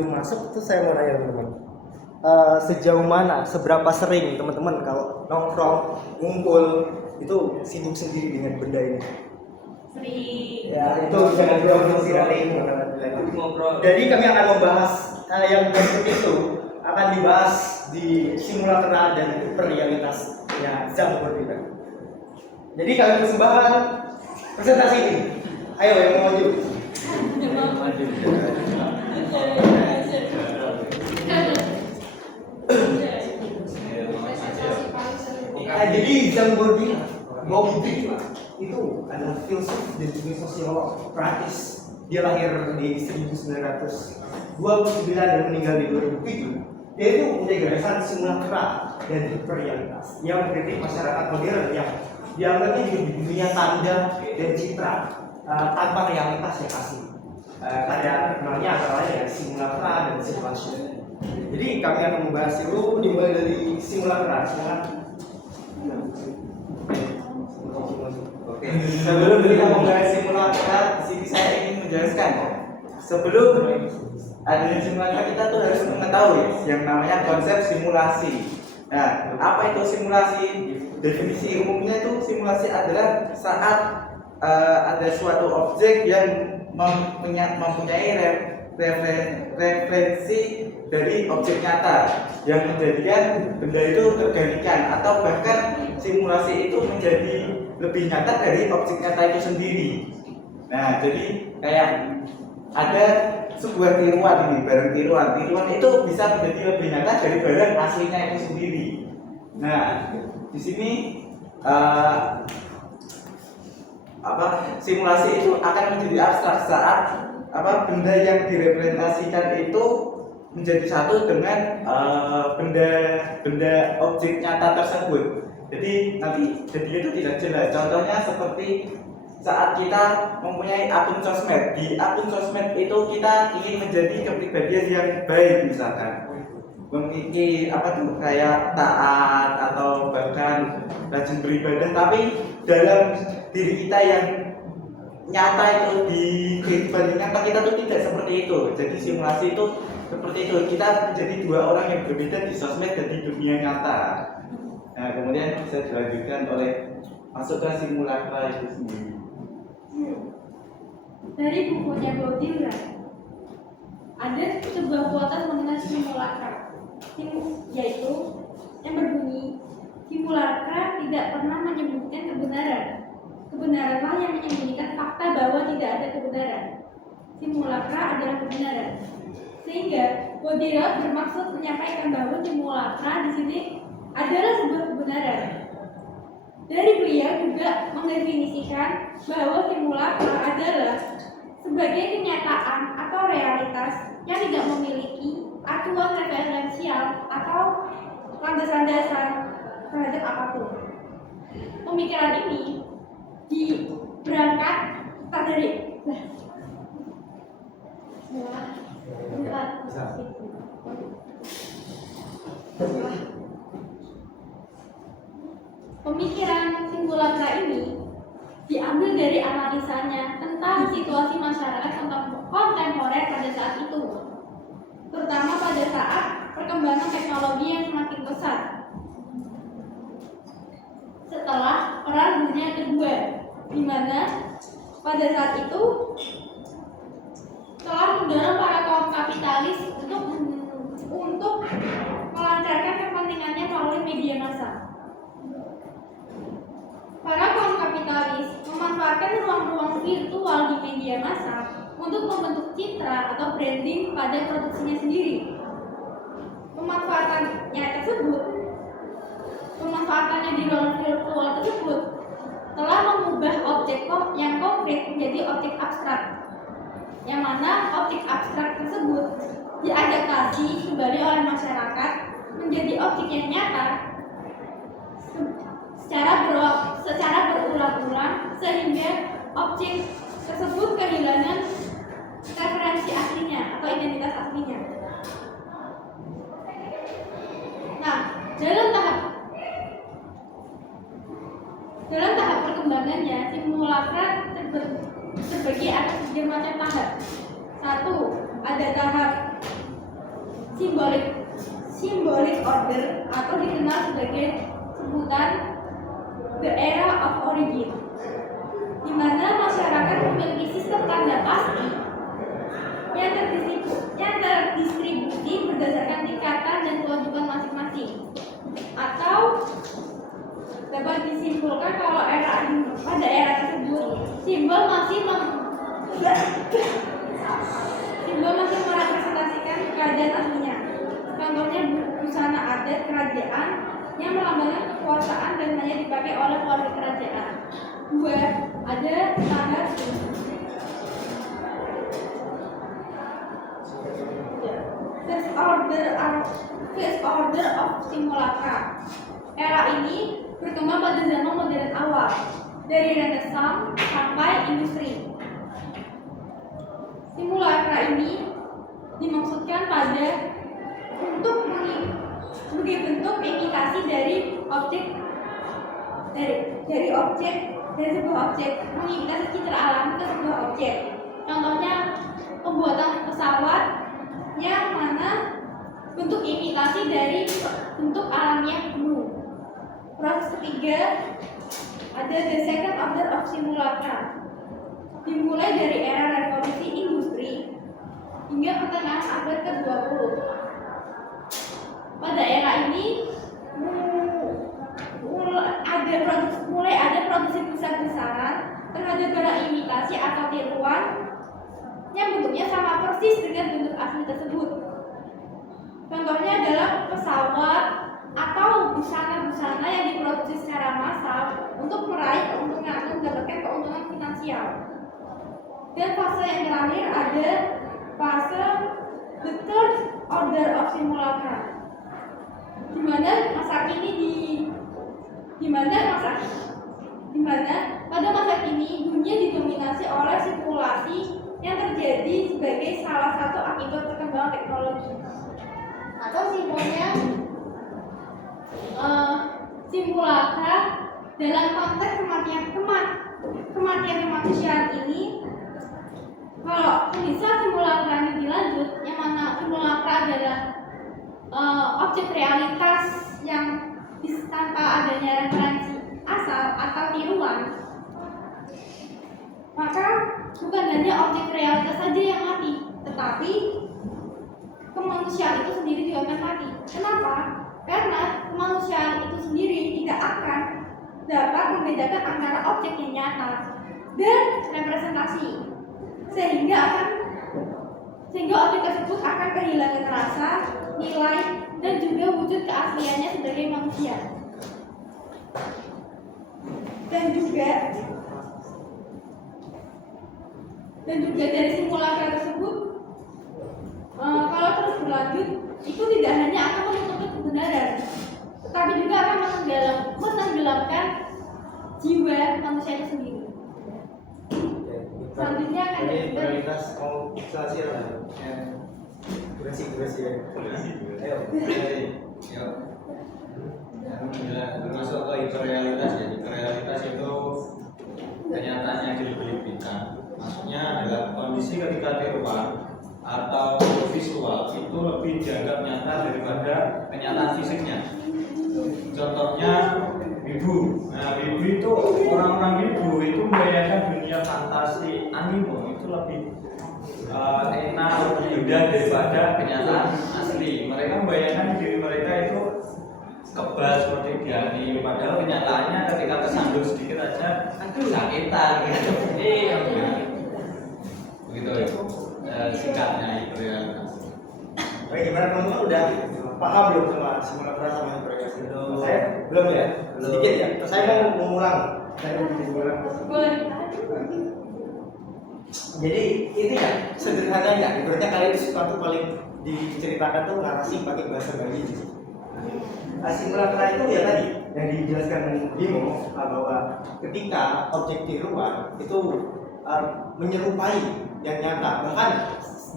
sebelum masuk tuh saya mau nanya teman-teman, sejauh mana, seberapa sering teman-teman kalau nongkrong, ngumpul itu sibuk sendiri dengan benda ini? Sering. Ya itu jangan promosi ilmu. Jadi kami akan membahas hal yang berikut itu akan dibahas di simulacra dan realitasnya Zambor juga. Jadi kalian persembahan presentasi ini. Ayo yang mau maju. Jadi Zambordina, Bobby itu adalah filsuf dan juga sosiolog praktis. Dia lahir di 1929 dan meninggal di 2007. Dia itu punya gagasan simulacra dan hiperrealitas yang mengkritik masyarakat modern yang dianggapnya di dunia tanda dan citra tanpa realitas yang asli. Karya terkenalnya antara lain ya simulacra dan simulasi. Jadi kami akan membahas itu dimulai dari simulacra. Oke, sebelum kita membahas simulacra, di sini saya ingin menjelaskan. Sebelum adanya simulacra kita tuh harus mengetahui yang namanya konsep simulasi. Nah, apa itu simulasi? Definisi umumnya itu simulasi adalah saat ada suatu objek yang mempunyai referensi dari objek nyata yang menjadikan benda itu tergantikan atau bahkan simulasi itu menjadi lebih nyata dari objek nyata itu sendiri. Nah, jadi kayak ada sebuah tiruan ini, barang tiruan itu bisa menjadi lebih nyata dari barang aslinya itu sendiri. Nah, di sini simulasi itu akan menjadi abstrak saat benda yang direpresentasikan itu menjadi satu dengan benda objek nyata tersebut. Jadi nanti jadi itu tidak jelas. Contohnya seperti saat kita mempunyai akun sosmed. Di akun sosmed itu kita ingin menjadi kepribadian yang baik, misalkan memiliki kayak taat atau bahkan rajin beribadah, tapi dalam diri kita yang nyata itu di kehidupan nyata kita tuh tidak seperti itu. Jadi simulasi itu seperti itu, kita menjadi dua orang yang berbeda di sosmed dan di dunia nyata. Nah, kemudian bisa dilanjutkan oleh masuk ke simulacra itu sendiri. Dari bukunya Baudelaire ada sebuah quote mengenai simulacra, yaitu yang berbunyi, simulacra tidak pernah menyembunyikan kebenaran. Kebenaranlah yang menyembunyikan fakta bahwa tidak ada kebenaran. Simulacra adalah kebenaran. Sehingga Baudelaire bermaksud menyampaikan bahwa simulacra di sini adalah sebuah kebenaran. Dari beliau juga mendefinisikan bahwa simulacra adalah sebagai kenyataan atau realitas yang tidak memiliki acuan referensial atau landasan dasar terhadap apapun. Pemikiran ini berangkat dari pemikiran simulacra ini diambil dari analisanya tentang situasi masyarakat kontemporer pada saat itu, terutama pada saat perkembangan teknologi yang semakin pesat setelah Perang Dunia Kedua, di mana pada saat itu telah mendorong para kaum kapitalis untuk melancarkan kepentingannya melalui media massa. Para kaum kapitalis memanfaatkan ruang-ruang virtual di media massa untuk membentuk citra atau branding pada produksinya sendiri. Pemanfaatannya di ruang virtual tersebut telah mengubah objek yang konkret menjadi objek abstrak, yang mana objek abstrak tersebut diadaptasi kembali oleh masyarakat menjadi objek yang nyata secara berulang-ulang, sehingga objek tersebut kehilangan referensi aslinya atau identitas aslinya. Nah, dalam tahap perkembangannya, simulacra terbagi atas 3 macam tahap. 1. Ada tahap symbolic order atau dikenal sebagai sebutan the era of origin, di mana masyarakat memiliki sistem tanda pasti yang terdistribusi berdasarkan tingkatan dan kewajiban masing-masing, atau dapat disimpulkan kalau pada era tersebut simbol masih merepresentasikan keadaan aslinya. Contohnya busana adat kerajaan yang melambangkan kekuasaan dan hanya dipakai oleh keluarga kerajaan. 2. Ada standar First order of simulacra. Era ini berkembang pada zaman modern awal, dari Renaissance sampai industri. Simulacra ini dimaksudkan sebagai bentuk imitasi dari sebuah objek, mengimitasi citra alam ke sebuah objek. Contohnya pembuatan pesawat yang mana bentuk imitasi dari bentuk alamiah penuh. Proses ketiga ada the second order of simulacra. Dimulai dari era revolusi industri hingga pertengahan abad ke-20. Pada era ini mulai ada produksi besar-besaran terhadap barang imitasi atau tiruan yang bentuknya sama persis dengan bentuk asli tersebut. Contohnya adalah pesawat atau busana-busana yang diproduksi secara massal untuk meraih keuntungan atau mendapatkan keuntungan finansial. Dan fase yang terakhir ada fase the third order of simulacra, di mana pada masa kini dunia didominasi oleh simulasi yang terjadi sebagai salah satu akibat perkembangan teknologi. Atau simpelnya simulacra dalam konteks kematian kemanusiaan ini, kalau bisa simulacra ini dilanjut, yang mana simulacra adalah objek realitas yang tanpa adanya referensi asal atau tiruan, maka bukan hanya objek realitas saja yang mati, tetapi kemanusiaan itu sendiri juga akan mati. Kenapa? Karena kemanusiaan itu sendiri tidak akan dapat membedakan antara objek yang nyata dan representasi, sehingga objek tersebut akan kehilangan rasa, nilai, dan juga wujud keasliannya sebagai manusia. Dan juga dari simulacra tersebut, kalau terus berlanjut, itu tidak hanya akan menutupi kebenaran, tetapi juga akan menenggelamkan jiwa manusia itu sendiri. Selanjutnya akan prioritas konsultasi lah. Durasi ya. Ayo. Masuk ke hiperrealitas ya. Hiperrealitas itu kenyataan yang dilebih-lebihkan. Maksudnya adalah kondisi ketika tiruan atau visual itu lebih dianggap nyata daripada kenyataan fisiknya. Contohnya wibu. Nah, wibu itu orang-orang wibu itu membayangkan dunia fantasi anime itu lebih enak, lebih indah daripada kenyataan asli. Mereka membayangkan diri mereka itu kebal seperti di anime, padahal kenyataannya ketika kesandung sedikit aja sakitan gitu. Begitu singkatnya itu ya. Baik, gimana teman-teman udah paham belum sama simulacra sama hiperrealitas? Saya belum ya, sedikit ya. Saya mau mengulang. boleh. Jadi ini ya sederhananya, ibaratnya kalian sesuatu paling diceritakan tuh narasi pakai bahasa Bali. Simulacra itu ya tadi yang dijelaskan Bimo bahwa ketika objek tiruan itu menyerupai yang nyata, bahkan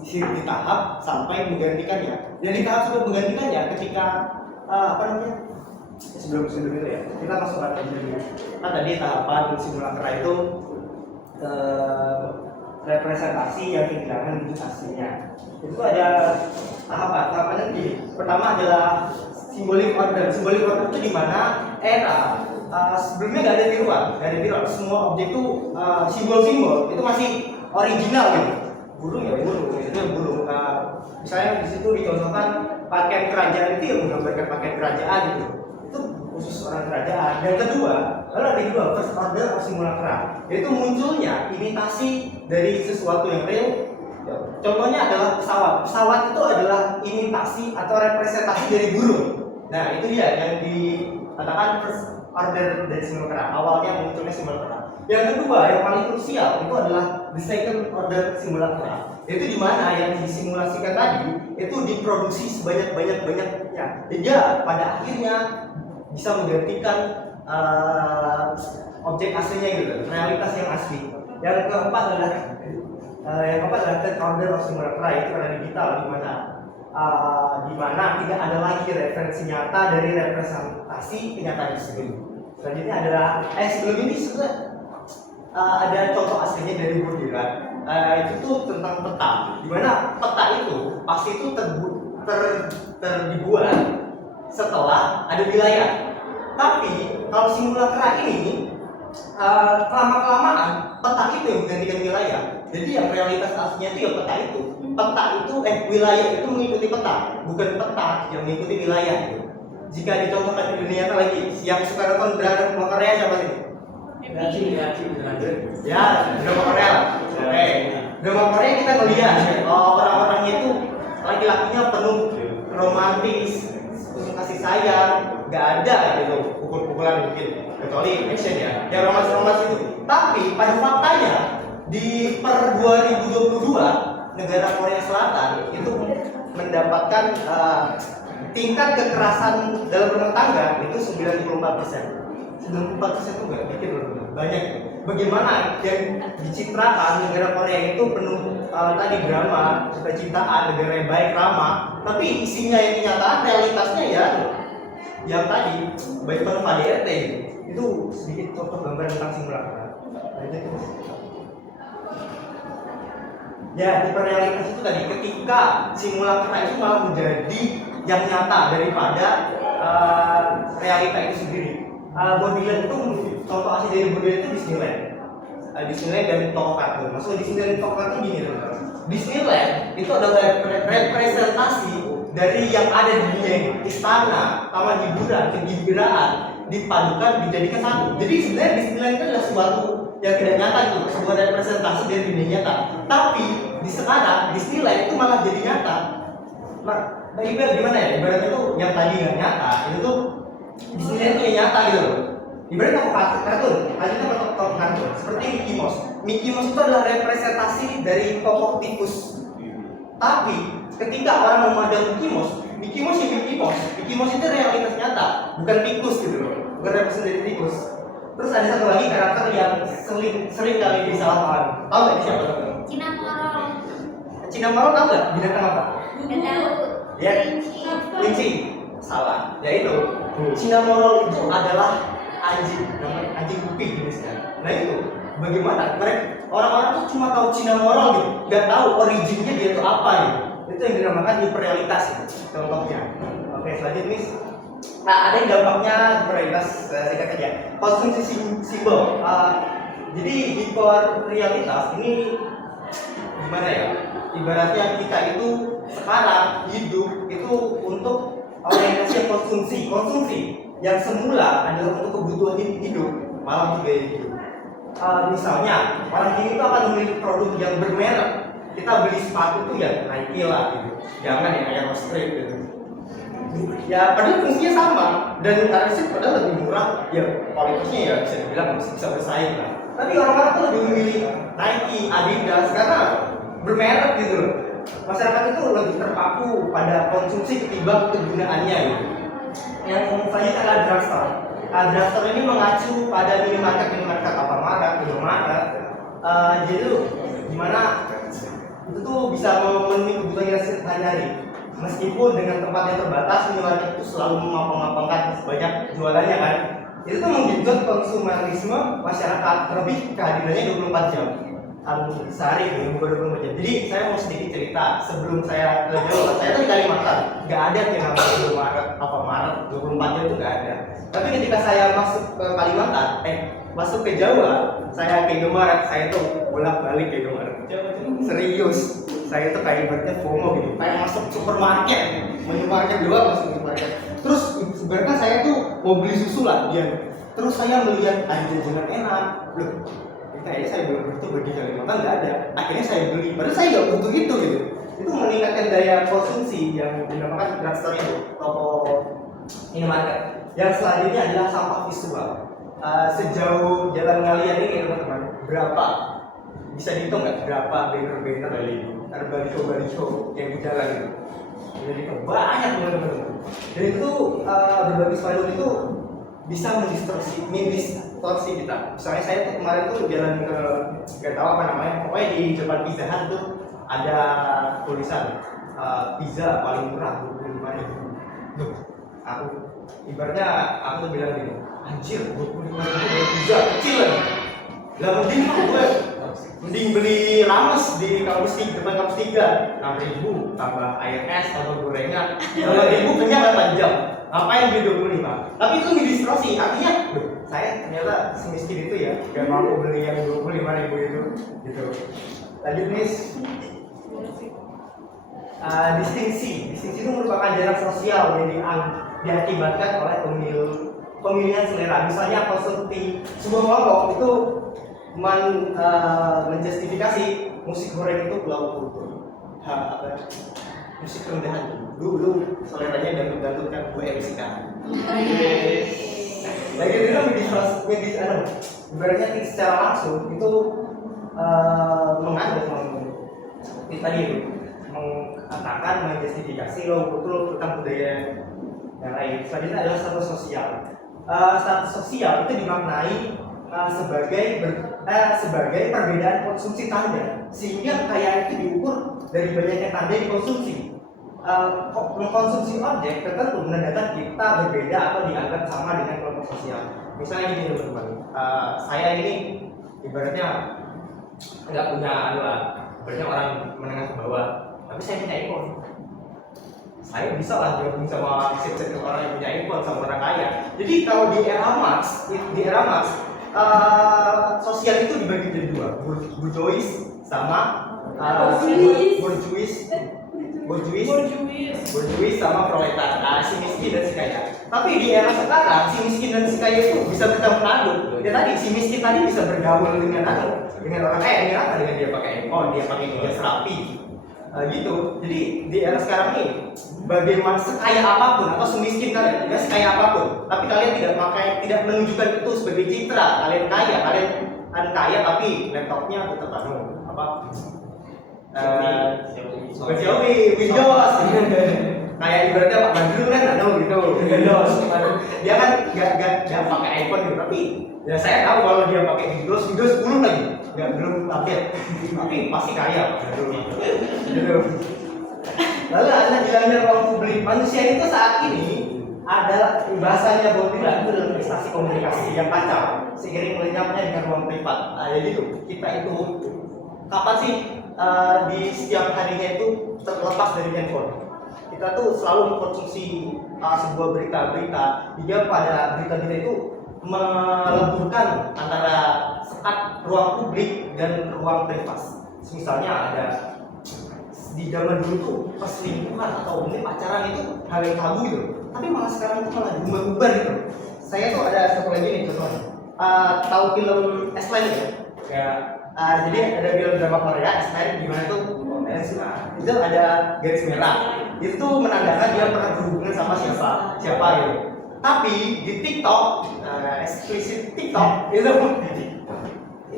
di tahap sampai menggantikannya. Dan di tahap sampai menggantikannya ketika sebelum itu ya kita masuk ke dulu. Kan tadi tahapan simulacra itu representasi yang kehilangan wujud aslinya. Itu ada tahapannya di pertama adalah symbolic order. Symbolic order itu di mana era sebelumnya nggak ada tiruan, semua objek itu simbol-simbol itu masih original gitu. Burung ya burung, itu burung. Misalnya di situ dicontohkan pakaian kerajaan itu yang menggambarkan pakaian kerajaan gitu. Itu khusus orang kerajaan. Yang kedua, lalu ada kedua first order of simulacra, yaitu munculnya imitasi dari sesuatu yang real. Contohnya adalah pesawat. Pesawat itu adalah imitasi atau representasi dari burung. Nah itu dia yang dikatakan first order dari simulacra. Awalnya munculnya simulacra. Yang kedua, yang paling krusial itu adalah the second order simulacra. Itu di mana yang disimulasikan tadi itu diproduksi sebanyak-banyaknya, hingga pada akhirnya bisa menggantikan objek aslinya gitu, realitas yang asli. Yang keempat adalah third order of simulacra, itu era digital di mana tidak ada lagi referensi nyata dari representasi kenyataan tersebut. Selanjutnya adalah sebelum ini sudah ada contoh aslinya dari bordiran. Itu tuh tentang peta, di mana peta itu pasti itu dibuat setelah ada wilayah. Tapi kalau simulacra ini kelamaan peta itu yang menggantikan wilayah. Jadi yang realitas aslinya itu ya peta itu. Wilayah itu mengikuti peta, bukan peta yang mengikuti wilayah. Jika dicontohkan di dunia lagi, yang suka nonton drama Korea siapa sih? Ya, drama Korea. Oke, drama Korea kita melihat orang-orangnya itu laki-lakinya penuh romantis, kasih sayang, nggak ada gitu pukul-pukulan mungkin, kecuali action ya, yang romantis itu. Tapi pada faktanya di per 2022 negara Korea Selatan itu mendapatkan tingkat kekerasan dalam rumah tangga itu 94%. 94% itu nggak dikit loh, banyak. Bagaimana yang dicitrakan negara Korea itu penuh tadi drama, cita-citaan, negara yang baik, ramah, tapi isinya yang kenyataan realitasnya ya yang tadi baik penuh KDRT. Itu sedikit contoh gambar tentang simulacra. Ya, tipe realitas itu tadi ketika simulacra itu malah menjadi yang nyata daripada realita itu sendiri. Borderland itu contoh asli dari Borderland itu Disneyland dan toko kartun. Maksudnya Disneyland dan toko kartun gini teman-teman. Disneyland itu adalah representasi dari yang ada di dunia ini. Istana, taman hiburan, kegembiraan dipadukan dijadikan satu. Jadi sebenarnya Disneyland itu adalah sesuatu yang tidak nyata itu, sebuah representasi dari dunia nyata. Tapi di sekarang Disneyland itu malah jadi nyata. Nah, ibarat gimana ya? Ibaratnya itu yang tadi nggak nyata, itu tuh Disneyland itu yang nyata gitu loh. Ibaratnya toko kartun, akhirnya toko kartun seperti Mickey Mouse. Mickey Mouse itu adalah representasi dari tokoh tikus. Tapi ketika orang memandang Mickey Mouse ya Mickey Mouse itu realitas nyata, bukan tikus gitu loh, bukan representasi tikus. Terus ada satu lagi karakter yang sering kali disalahpahami. Tahu nggak siapa teman-teman? Cinnamoroll tahu nggak binatang apa? Ya, kelinci. Salah. Yaitu Cinnamoroll itu adalah anjing kuping jenisnya. Nah itu bagaimana mereka orang-orang tuh cuma tahu Cinnamoroll gitu, nggak tahu originnya dia itu apa gitu. Itu yang dinamakan hiperrealitas gitu, contohnya. Oke, selanjutnya ada yang dampaknya hiperrealitas, singkat saja. Konsumsi simbol. Jadi hiperrealitas ini gimana ya? Ibaratnya kita itu sekarang hidup itu untuk orientasi konsumsi yang semula adalah untuk kebutuhan hidup, malah juga hidup. Misalnya orang ini tuh akan memiliki produk yang bermerek. Kita beli sepatu tuh ya Nike lah gitu, jangan yang kayak Strip gitu. Ya padahal fungsinya sama dan harusnya padahal lebih murah, ya kualitasnya ya bisa dibilang bisa bersaing lah. Tapi orang-orang tuh lebih memilih Nike, Adidas karena bermerek gitu loh. Masyarakat itu lebih terpaku pada konsumsi ketimbang kegunaannya gitu. Yang selanjutnya adalah drugstore. Drugstore ini mengacu pada minimarket Alfamart, Indomaret. Jadi gimana itu tuh bisa memenuhi kebutuhan sehari-hari. Meskipun dengan tempat yang terbatas, minimarket itu selalu mengapang-apangkan banyak jualannya kan. Itu tuh menggenjot konsumerisme masyarakat, terlebih kehadirannya 24 jam. sehari belum baru jam. Jadi saya mau sedikit cerita sebelum saya ke Jawa. Saya tuh di Kalimantan, nggak ada yang namanya Indomaret, Alfamart 24 jam itu nggak ada. Tapi ketika saya masuk ke Kalimantan, masuk ke Jawa, saya ke Indomaret, saya tuh bolak-balik ke Indomaret. Serius, saya tuh kayak ibaratnya FOMO gitu, kayak masuk supermarket, minimarket doang masuk supermarket. Terus sebenarnya saya tuh mau beli susu lah dia. Terus saya melihat ada jajanan enak, loh kayaknya saya belum butuh bagi Kalimantan nggak ada. Akhirnya saya beli, padahal saya nggak butuh itu gitu. Itu meningkatkan daya konsumsi yang dinamakan drugstore itu, toko minimarket. Yang selanjutnya adalah sampah visual. Sejauh jalan ngalian ini teman-teman, berapa bisa dihitung nggak berapa banner-banner baliho yang di jalan itu? Jadi banyak teman-teman. Dan itu berbagai spanduk itu bisa mendistorsi kita. Misalnya saya tuh kemarin tuh jalan ke nggak tahu apa namanya, pokoknya di depan Pizza Hut tuh ada tulisan pizza paling murah 25.000. Duh, aku ibaratnya aku tuh bilang gini, anjir 25.000 pizza kecil lagi. Lah mending beli rames di kampus 3, depan kampus 3, 6.000 tambah air es atau gorengan, 2.000 kenyang 8 jam. Ngapain beli 25? Tapi itu distorsi, artinya, saya ternyata semiskin itu ya, gak mampu beli yang 25.000 itu, gitu. Lanjut nih, distingsi itu merupakan jarak sosial yang diakibatkan oleh pemilihan selera. Misalnya konsumsi sebuah kelompok itu menjustifikasi musik goreng itu pulau musik rendahan dulu seleranya dangdut kan gue MC kan. Lagi itu ibaratnya secara langsung itu mengandung tadi itu mengatakan menjustifikasi betul tentang budaya yang lain. Selanjutnya adalah status sosial. Status sosial itu dimaknai sebagai perbedaan konsumsi tanda, sehingga kekayaan itu diukur dari banyaknya tanda yang dikonsumsi. Mengkonsumsi objek tertentu menandakan kita berbeda atau dianggap sama dengan kelompok sosial. Misalnya gini teman-teman, saya ini ibaratnya nggak punya ibaratnya orang menengah ke bawah, tapi saya punya iPhone. Saya bisa lah gabung sama circle orang yang punya iPhone sama orang kaya. Jadi kalau di era Marx, sosial itu dibagi jadi dua, bourgeois sama bourgeois sama proletar, si miskin dan si kaya. Tapi di era sekarang si miskin dan si kaya itu bisa bercampur aduk. Ya tadi si miskin tadi bisa bergaul dengan orang kaya dengan dia pakai iPhone, dia pakai jas rapi, gitu. Jadi di era sekarang ini bagaimana sekaya apapun atau semiskin kalian, ya sekaya apapun, tapi kalian tidak menunjukkan itu sebagai citra kalian kaya tapi laptopnya tetap Xiaomi, Windows. Kayak ibaratnya Pak Badrun kan gitu, Windows. Dia kan nggak pakai iPhone gitu, tapi ya saya tahu kalau dia pakai Windows 10 lagi, belum update, tapi pasti kaya Pak Badrun. Gitu. Lalu ada jalannya ruang publik. Manusia itu saat ini adalah bahasanya Bob Dylan itu adalah prestasi komunikasi yang kacau seiring melenyapnya dengan ruang privat. Ya gitu. Kita itu kapan sih di setiap harinya itu terlepas dari handphone? Kita tuh selalu mengkonsumsi sebuah berita-berita, hingga pada berita-berita itu meleburkan antara sekat ruang publik dan ruang privat. Misalnya ada di zaman dulu tuh perselingkuhan atau mungkin pacaran itu hal yang tabu gitu, tapi malah sekarang itu malah diumbar gitu. Saya tuh ada satu lagi nih contohnya, tahu film S-Line ya? Jadi ada film drama Korea S-Line di mana tuh itu ada garis merah, itu tuh menandakan dia pernah berhubungan sama siapa gitu. Tapi di TikTok, eksplisit TikTok itu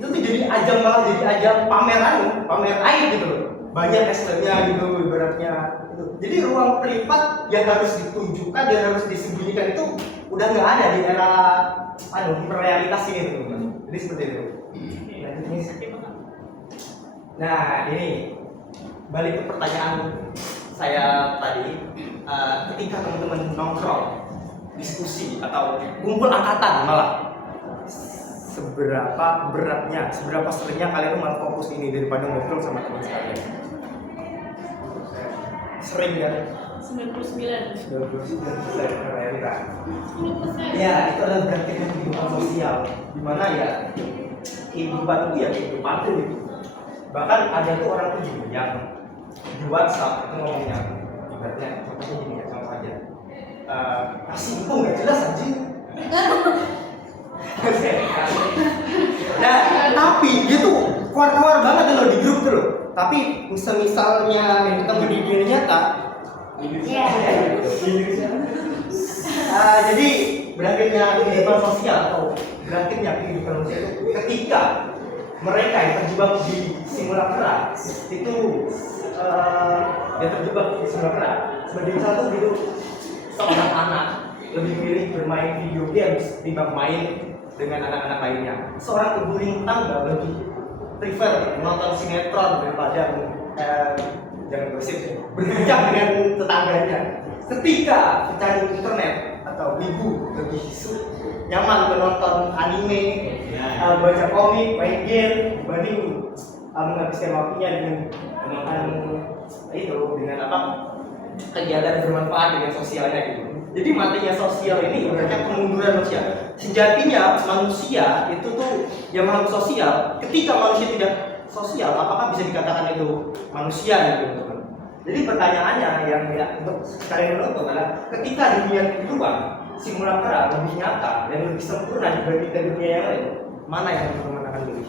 tuh jadi ajang pamer air gitu loh. Banyak hashtagnya gitu ibaratnya itu. Jadi ruang privat yang harus ditunjukkan dan harus disembunyikan itu udah nggak ada di era hiperrealitas ini teman-teman. Jadi seperti itu. Nah ini balik ke pertanyaan saya tadi, ketika teman-teman nongkrong diskusi atau kumpul angkatan malah seberapa beratnya, seberapa seringnya kalian tuh malah fokus ini daripada ngobrol sama teman sekalian? Sering kan? 99. 99% realita. 10%. Ya, itu adalah berarti kehidupan sosial. Dimana ya kehidupan itu ya kehidupan tuh gitu. Bahkan ada tuh orang tuh gini yang di WhatsApp itu ngomongnya, ibaratnya contohnya gini ya, contoh aja. Kasih info nggak jelas anjing. Nah, tapi dia tuh keluar-keluar banget loh di grup tuh loh. Tapi misalnya ketemu di dunia nyata, jadi berakhirnya kehidupan sosial atau berakhirnya kehidupan manusia itu ketika mereka yang terjebak di simulacra itu yang terjebak di simulacra sebagai misal tuh gitu seorang anak lebih pilih bermain video games dibanding main dengan anak-anak lainnya. Seorang ibu rumah tangga lebih prefer menonton sinetron daripada jangan gosip ya, berbincang dengan tetangganya. Ketika mencari internet atau ibu lebih nyaman menonton anime, baca komik, main game dibanding menghabiskan waktunya dengan itu dengan apa kegiatan bermanfaat dengan sosialnya gitu. Jadi matinya sosial ini ibaratnya kemunduran manusia. Sejatinya manusia itu tuh yang makhluk sosial. Ketika manusia tidak sosial, apakah bisa dikatakan itu manusia gitu teman-teman? Jadi pertanyaannya yang ya, untuk kalian menonton adalah ketika dunia kehidupan simulacra lebih nyata dan lebih sempurna dibandingkan dunia yang lain, mana yang teman-teman akan pilih?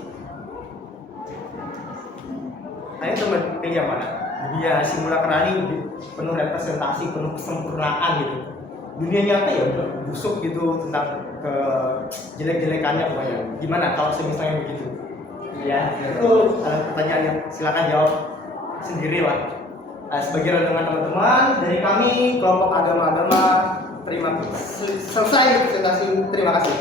Ayo teman pilih yang mana? Dunia simulacra ini penuh representasi, penuh kesempurnaan gitu. Dunia nyata ya udah busuk gitu tentang ke jelek-jelekannya pokoknya. Gimana kalau misalnya begitu? Ya, itu ada pertanyaan yang silakan jawab sendiri lah. Sebagai renungan teman-teman dari kami kelompok agama-agama terima kasih. Selesai presentasi, terima kasih.